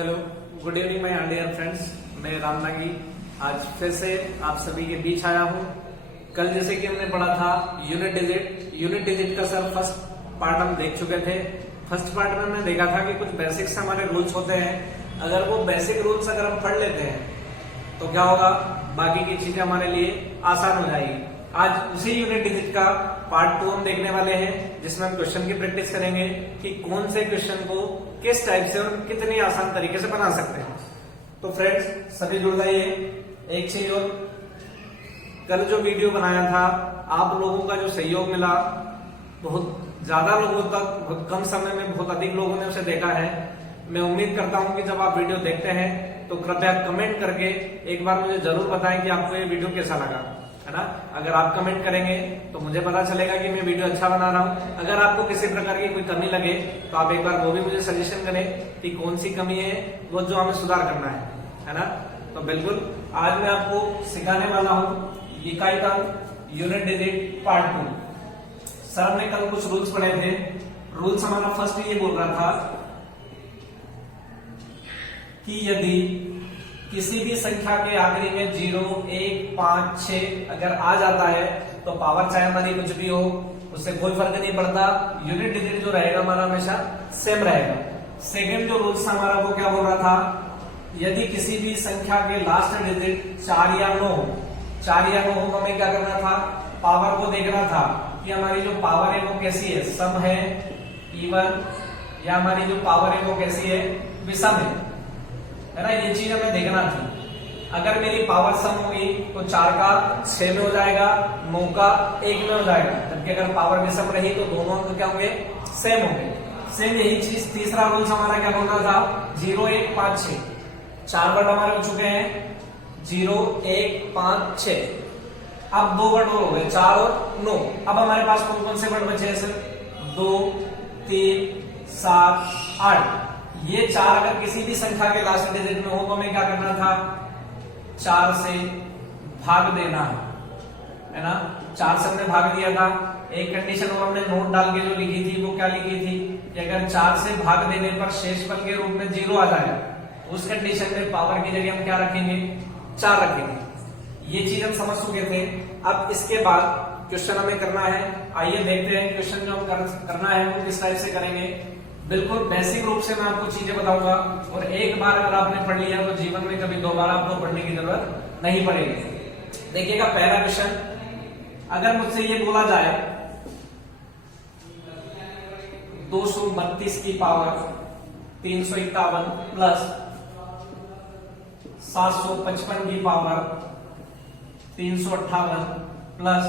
Hello, good evening my dear friends. मैं राम नागी आज फिर से आप सभी के बीच आया हूँ। कल जैसे कि हमने पढ़ा था यूनिट डिजिट का सर फर्स्ट पार्ट हम देख चुके थे। फर्स्ट पार्ट में हमने देखा था कि कुछ बेसिक्स हमारे रूल्स होते हैं। अगर वो बेसिक रूल्स अगर हम पढ़ लेते हैं तो क्या होगा, बाकी की चीजें हमारे लिए आसान हो जाएगी। आज उसी यूनिट डिजिट का पार्ट 2 हम देखने वाले हैं, जिसमें हम क्वेश्चन की प्रैक्टिस करेंगे कि कौन से क्वेश्चन को किस टाइप से और कितनी आसान तरीके से बना सकते हैं। तो फ्रेंड्स सभी जुड़ जाइए। एक चीज और, कल जो वीडियो बनाया था आप लोगों का जो सहयोग मिला, बहुत ज्यादा लोगों तक बहुत कम समय में बहुत अधिक लोगों ने उसे देखा है। मैं उम्मीद करता हूं कि जब आप वीडियो देखते हैं तो कृपया कमेंट करके एक बार मुझे जरूर बताएं कि आपको ये वीडियो कैसा लगा, है ना। अगर आप कमेंट करेंगे तो मुझे पता चलेगा कि मैं वीडियो अच्छा बना रहा हूं। अगर आपको किसी प्रकार की कोई कमी लगे तो आप एक बार वो भी मुझे सजेशन करें कि कौन सी कमी है वो जो हमें सुधार करना है ना। तो बिल्कुल आज मैं आपको सिखाने वाला हूं इकाई का यूनिट डिजिट पार्ट 2। सर हमने कल कुछ रूल्स पढ़े थे। रूल्स हमारा फर्स्ट ये बोल रहा था कि यदि किसी भी संख्या के आखिरी में 0, 1, 5, 6 अगर आ जाता है तो पावर चाहे हमारी कुछ भी हो उससे कोई फर्क नहीं पड़ता, यूनिट डिजिट जो रहेगा हमारा हमेशा सेम रहेगा। सेकंड जो रूल्स था हमारा वो क्या बोल रहा था, यदि किसी भी संख्या के लास्ट डिजिट 4 या 9 हो, 4 या 9 हो, हमें क्या करना था, पावर को देखना था कि हमारी जो पावर है वो कैसी है, सम है, इवन, या हमारी जो पावर है वो कैसी है, विषम है ना। ये चीज हमें देखना थी। अगर मेरी पावर सम होगी तो 4 का 6 में हो जाएगा, 9 का 1 में हो जाएगा, जबकि अगर पावर विषम रही तो दोनों अंक क्या होंगे, सेम होंगे। सेम यही चीज तीसरा रूल हमारा क्या बोल रहा था, 0, 1, 5, 6 4 वर्ड हमारे हो चुके हैं, 0, 1, 5, 6। अब 2 वर्ड और हो गए, 4 और 9। अब हमारे पास कौन कौन से वर्ड बचे हैं सर, 2, 3, 7, 8। ये 4 अगर किसी भी संख्या के लास्ट डिजिट में हो तो हमें क्या करना था, 4 से भाग देना है ना। 4 से हमने भाग दिया था। एक कंडीशन और हमने नोट डाल के जो लिखी थी वो क्या लिखी थी कि अगर 4 से भाग देने पर शेषफल के रूप में 0 आ जाए, उस कंडीशन में पावर की जगह हम क्या रखेंगे, 4 रखेंगे। ये चीज हम समझ चुके थे। अब इसके बाद क्वेश्चन हमें करना है। आइए देखते हैं क्वेश्चन जो हम करना है वो किस टाइप से करेंगे। बिल्कुल बेसिक रूप से मैं आपको चीजें बताऊंगा और एक बार अगर आपने पढ़ लिया तो जीवन में कभी दोबारा आपको पढ़ने की जरूरत नहीं पड़ेगी। देखिएगा पहला क्वेश्चन, अगर मुझसे ये बोला जाए 232 की पावर 351 प्लस 755 की पावर 358 प्लस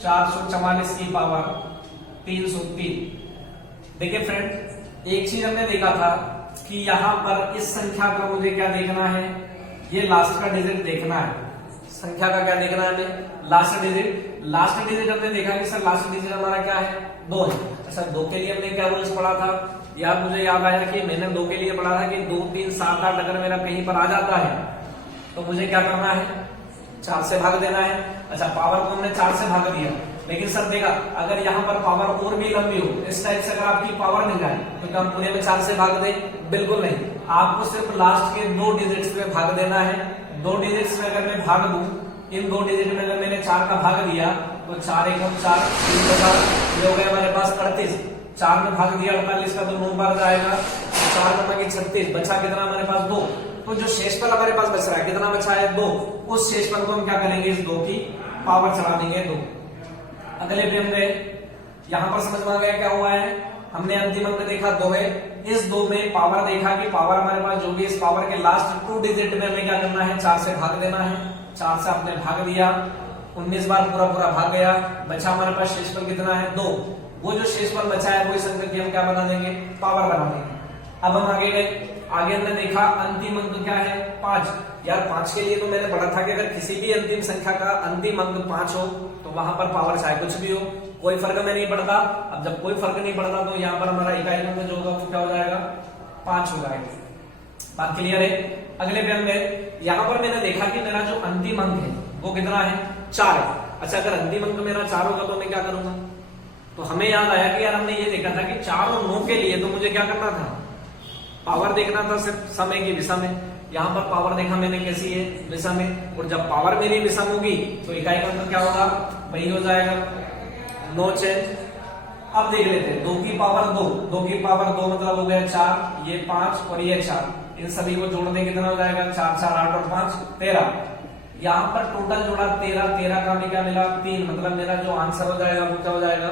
444 की पावर 303। देखिए फ्रेंड, एक चीज हमने देखा था कि यहां पर इस संख्या का मुझे क्या देखना है, ये लास्ट का डिजिट देखना है। संख्या का क्या देखना है हमें, लास्ट डिजिट। लास्ट डिजिट हमने देखा कि सर लास्ट डिजिट हमारा क्या है, 2 है। अच्छा 2 के लिए हमने क्या रूल्स पढ़ा था, यार मुझे याद आया कि मैंने 2 के लिए पढ़ा था कि 2, 3, 7, 8 अगर मेरा कहीं पर आ जाता है तो मुझे क्या करना है, 4 से भाग देना है। अच्छा पावर को हमने 4 से भाग दिया, लेकिन सर देखा अगर यहाँ पर पावर और भी लंबी हो, इस टाइप से अगर आपकी पावर मिल जाए तो क्या हम पूरे में 4 से भाग दें, बिल्कुल नहीं। आपको सिर्फ लास्ट के 2 डिजिट्स में भाग देना है। 2 डिजिट्स में अगर मैं भाग दूं, इन 2 डिजिट में अगर मैंने 4 का भाग दिया तो 4 1 4, 3 4, ये हो गया हमारे पास 38। 4 में भाग दिया 48 का तो 9 बार जाएगा, 4 9 36, बचा कितना हमारे पास 2। तो जो शेषफल हमारे पास बच रहा है, कितना बचा है, 2। उस शेषफल को हम क्या करेंगे, इस 2 की पावर चढ़ा देंगे 2। अगले पे हम गए, यहां पर समझ में आ गया क्या हुआ है, हमने अंतिम अंक देखा 2 है। इस 2 में पावर देखा कि पावर हमारे पास जो भी इस पावर के लास्ट 2 डिजिट में हमें क्या करना है, 4 से भाग देना है। 4 से आपने भाग दिया, 19 बार पूरा भाग गया, बचा हमारे पास शेषफल कितना है, 2। वो जो शेषफल बचा है वही संख्या की हम क्या बना देंगे, पावर बना देंगे। अब हम आगे गए, आगे हमने देखा अंतिम अंक क्या है, 5। यार 5 के लिए तो मैंने पढ़ा था कि अगर किसी भी अंतिम संख्या का अंतिम अंक 5 हो तो वहां पर पावर चाहे कुछ भी हो, कोई फर्क हमें नहीं पड़ता। अब जब कोई फर्क नहीं पड़ता तो यहाँ पर हमारा इकाई अंक जो होगा वो क्या हो जाएगा, 5 हो जाएगा। बात क्लियर है। अगले पे हम गए, यहाँ पर मैंने देखा कि मेरा जो अंतिम अंक है वो कितना है, 4 है। अच्छा अगर अंतिम अंक मेरा 4 होगा तो मैं क्या करूंगा, तो हमें याद आया कि यार हमने ये देखा था कि 4 और 9 के लिए तो मुझे क्या करना था, पावर देखना था सिर्फ समय की विषम है, यहाँ पर पावर देखा मैंने कैसी है, विषम है। और जब पावर मेरी विषम होगी तो इकाई का अंतर क्या होगा, वही हो जाएगा, नो चेंज। अब देख लेते हैं 2 की पावर 2, 2 की पावर 2 मतलब हो गया 4, ये 5 और ये 4, इन सभी को जोड़ने कितना हो जाएगा, 4 4 8 और 5 13। यहाँ पर टोटल जोड़ा 13, 13 का भी क्या मिला 3, मतलब मेरा जो आंसर हो जाएगा वो क्या हो जाएगा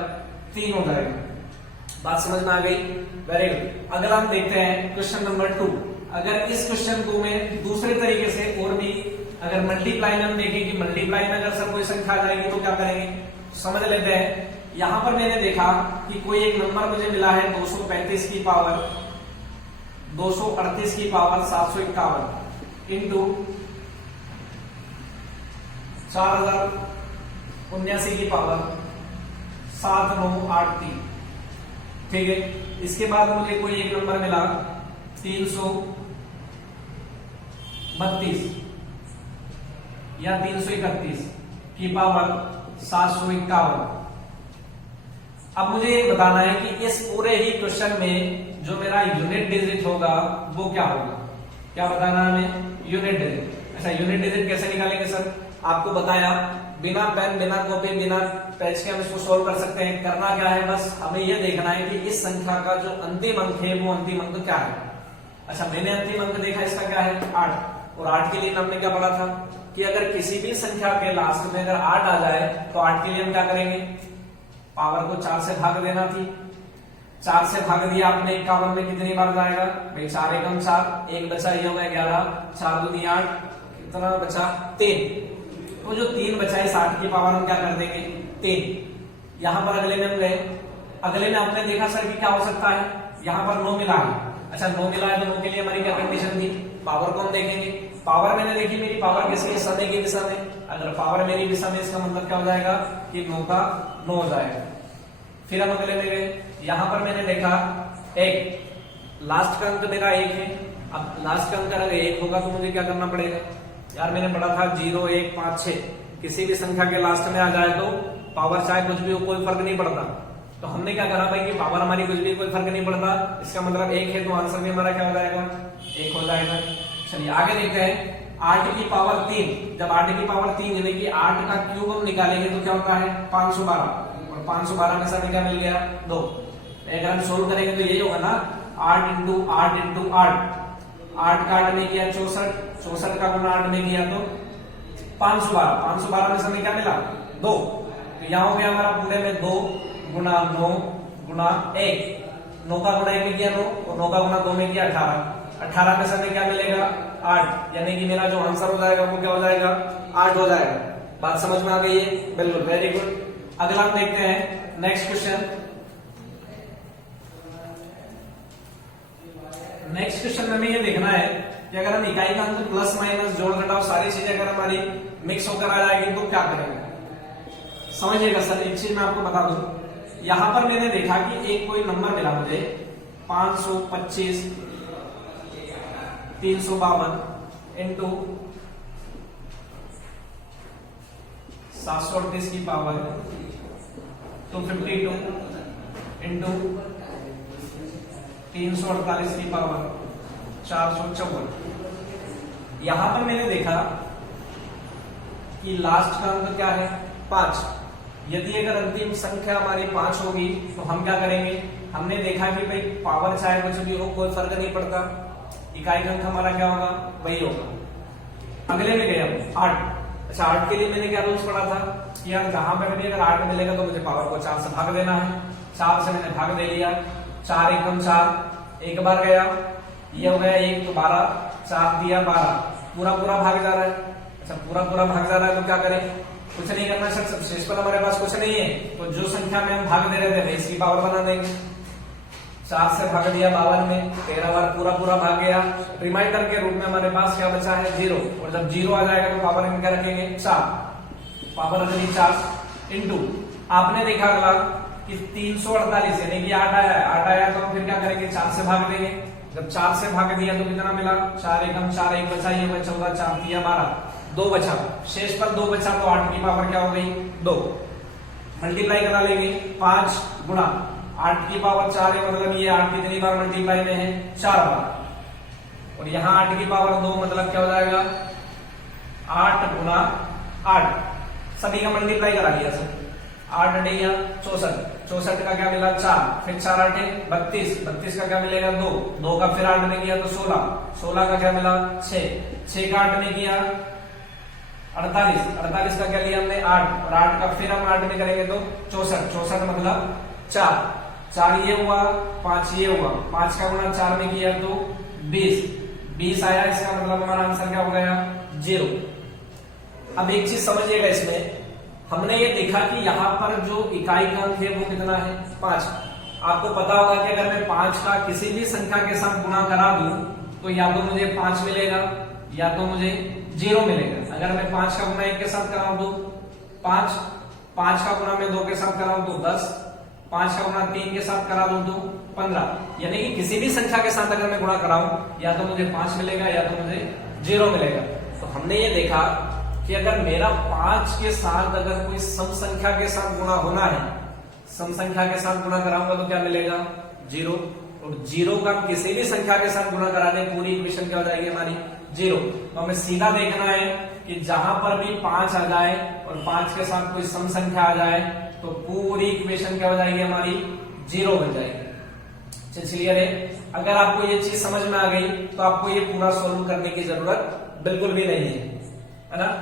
3 हो जाएगा। बात समझ में आ गई, वेरी गुड। अगर हम देखते हैं क्वेश्चन नंबर 2, अगर इस क्वेश्चन को मैं दूसरे तरीके से और भी अगर मल्टीप्लाई में हम देखें कि मल्टीप्लाई में अगर सर कोई संख्या आ जाएगी तो क्या करेंगे, समझ लेते हैं। यहां पर मैंने देखा कि कोई एक नंबर मुझे मिला है 235 की पावर 238 की पावर 751 इंटू 4079 की पावर 7983, ठीक है। इसके बाद मुझे कोई एक नंबर मिला 332 या 331 की पावर 751। अब मुझे ये बताना है कि इस पूरे ही क्वेश्चन में जो मेरा यूनिट डिजिट होगा वो क्या होगा, क्या बताना है हमें, यूनिट डिजिट। अच्छा, यूनिट डिजिट कैसे निकालेंगे सर, आपको बताया बिना पेन बिना कॉपी बिना पेज के हम इसको सोल्व कर सकते हैं। करना क्या है, बस हमें यह देखना है कि इस संख्या का जो अंतिम अंक है वो अंतिम अंक क्या है। अच्छा, मैंने अंतिम अंक देखा, इसका क्या है 8, और 8 के लिए हमने क्या पढ़ा था कि अगर किसी भी संख्या के लास्ट में अगर 8 आ जाए तो 8 के लिए हम क्या करेंगे, पावर को 4 से भाग देना थी। 4 से भाग दिया आपने, 51 में कितनी बार जाएगा भाई, 4 एकम 4, एक बचा ये हो गया 11, 4 दूनी 8, कितना बचा 3। तो जो 3 बचा है 60 की पावर हम क्या कर देंगे 3। यहां पर अगले में हम गए, अगले में हमने देखा सर कि क्या हो सकता है, यहां पर 9 मिला है। अच्छा, 9 मिला है तो 9 के लिए हमारी क्या कंडीशन थी, पावर को हम देखेंगे। पावर मैंने देखी, मेरी पावर किसकी है, समय की दिशा में। अगर पावर मेरी दिशा में, इसका मतलब क्या हो जाएगा कि 9 का 9 हो जाएगा। फिर हम अगले में गए, यहां पर मैंने देखा 1, लास्ट का अंक मेरा 1 है। अब लास्ट का अंक अगर 1 होगा तो मुझे क्या करना पड़ेगा यार, मैंने पढ़ा था 0 1 5 6, किसी भी संख्या के लास्ट में आ जाए तो पावर चाहे कुछ भी हो कोई फर्क नहीं पड़ता। तो हमने क्या करा भाई कि पावर हमारी कुछ भी कोई फर्क नहीं पड़ता, इसका मतलब 1 है तो आंसर भी हमारा क्या हो जाएगा 1 हो जाएगा। चलिए आगे देखते हैं 8 की पावर 3। जब 8 की पावर 3 यानी कि 8 का क्यूब हम निकालेंगे तो क्या होता है 512, और 512 में से क्या मिल गया 2। अगर हम सोल्व करेंगे तो यही होगा ना 8 इंटू 8 इंटू 8, 8 का 8 में किया 64, 64 का गुना 8 में किया तो 512, 512 में से हमें क्या मिला 2। तो यहाँ हो गया हमारा पूरे में 2 गुना 9 गुना 1, 9 का गुना 1 में किया 9 और 9 का गुना 2 में किया 18, 18 में से हमें क्या मिलेगा 8, यानी कि मेरा जो आंसर हो जाएगा वो क्या हो जाएगा 8 हो जाएगा। बात समझ में आ गई है, बिल्कुल वेरी गुड। अगला हम देखते हैं नेक्स्ट क्वेश्चन। नेक्स्ट क्वेश्चन में हमें ये देखना है कि अगर हम इकाई का अंक प्लस माइनस जोड़ घटाव सारी चीजें अगर हमारी मिक्स होकर आ जाएगी तो क्या करेंगे, समझिएगा सर। एक चीज मैं आपको बता दूं, यहां पर मैंने देखा कि एक कोई नंबर मिला मुझे 525 352 इंटू 738 की पावर 252 इंटू 348 की पावर 454। यहां पर मैंने देखा कि लास्ट का अंक क्या है 5। यदि अगर अंतिम संख्या हमारी 5 होगी तो हम क्या करेंगे, हमने देखा कि भाई पावर चाहे कुछ भी हो कोई फर्क नहीं पड़ता, इकाई का अंक हमारा क्या होगा वही होगा। अगले में गए हम 8। अच्छा, 8 के लिए मैंने क्या रूल्स पढ़ा था कि यार जहां पर भी अगर 8 मिलेगा तो मुझे पावर को 4 से भाग देना है। 4 से मैंने भाग दे लिया, 4 एकम 4, एक बार गया, ये हो गया 1 तो 12, 4 दिया 12, पूरा पूरा भाग जा रहा है। अच्छा, पूरा पूरा भाग जा रहा है तो क्या करें, कुछ नहीं करना सर, शेष पर हमारे पास कुछ नहीं है तो जो संख्या में हम भाग दे रहे थे इसकी पावर बना देंगे। 4 से भाग दिया 52 में, 13 बार पूरा पूरा भाग गया। रिमाइंडर के रूप में हमारे पास क्या बचा है 0, और जब 0 आ जाएगा तो पावर में क्या रखेंगे 4, पावर रखनी 4 इंटू आपने देखा अगला कि 348 यानी कि 8 आया है, 8 आया तो हम फिर क्या करेंगे 4 से भाग देंगे। जब 4 से भाग दिया तो कितना मिला 4 एकम 4, एक बचा, ये 14, 4 दिया 12, 2 बचा, शेष पर 2 बचा तो 8 की पावर क्या हो गई 2। मल्टीप्लाई करा लेंगे 5 गुना 8 की पावर 4 है, मतलब ये 8 कितनी बार मल्टीप्लाई में है 4 बार, और यहाँ 8 की पावर 2 मतलब क्या हो जाएगा 8 गुना 8, सभी का मल्टीप्लाई करा लिया सर। 8 8 या 64, 64 का क्या मिला 4, फिर 4 8 32, 32 का क्या मिलेगा 2, 2 का फिर 8 में किया तो 16, 16 का क्या मिला 6, 6 का 8 में किया 48, 48 का क्या लिया हमने 8, और 8 का फिर हम 8 में करेंगे तो 64, 64 मतलब 4, 4 ये हुआ 5 ये हुआ, 5 का गुणा 4 में किया तो 20, 20 आया, इसका मतलब हमारा आंसर क्या हो गया 0। अब एक चीज समझिएगा, इसमें हमने ये देखा कि यहाँ पर जो इकाई का अंक है वो कितना है 5। आपको पता होगा कि अगर मैं 5 का किसी भी संख्या के साथ गुणा करा दूं तो या तो मुझे 5 मिलेगा या तो मुझे 0 मिलेगा। अगर मैं 5 का गुणा 1 के साथ कराऊं तो 5, 5 का गुणा मैं 2 के साथ कराऊं तो 10, 5 का गुणा 3 के साथ करा दूं तो 15, यानी कि किसी भी संख्या के साथ अगर मैं गुणा कराऊं या तो मुझे 5 मिलेगा या तो मुझे 0 मिलेगा। तो हमने ये देखा कि अगर मेरा 5 के साथ अगर कोई सम संख्या के साथ गुणा होना है, सम संख्या के साथ गुणा कराऊंगा तो क्या मिलेगा 0, और 0 का हम किसी भी संख्या के साथ गुणा करा दें पूरी इक्वेशन क्या हो जाएगी हमारी 0। तो हमें सीधा देखना है कि जहां पर भी 5 आ जाए और 5 के साथ कोई सम संख्या आ जाए तो पूरी इक्वेशन क्या हो जाएगी हमारी 0 बन जाएगी। क्लियर है? अगर आपको ये चीज समझ में आ गई तो आपको ये पूरा सोल्व करने की जरूरत बिल्कुल भी नहीं है ना।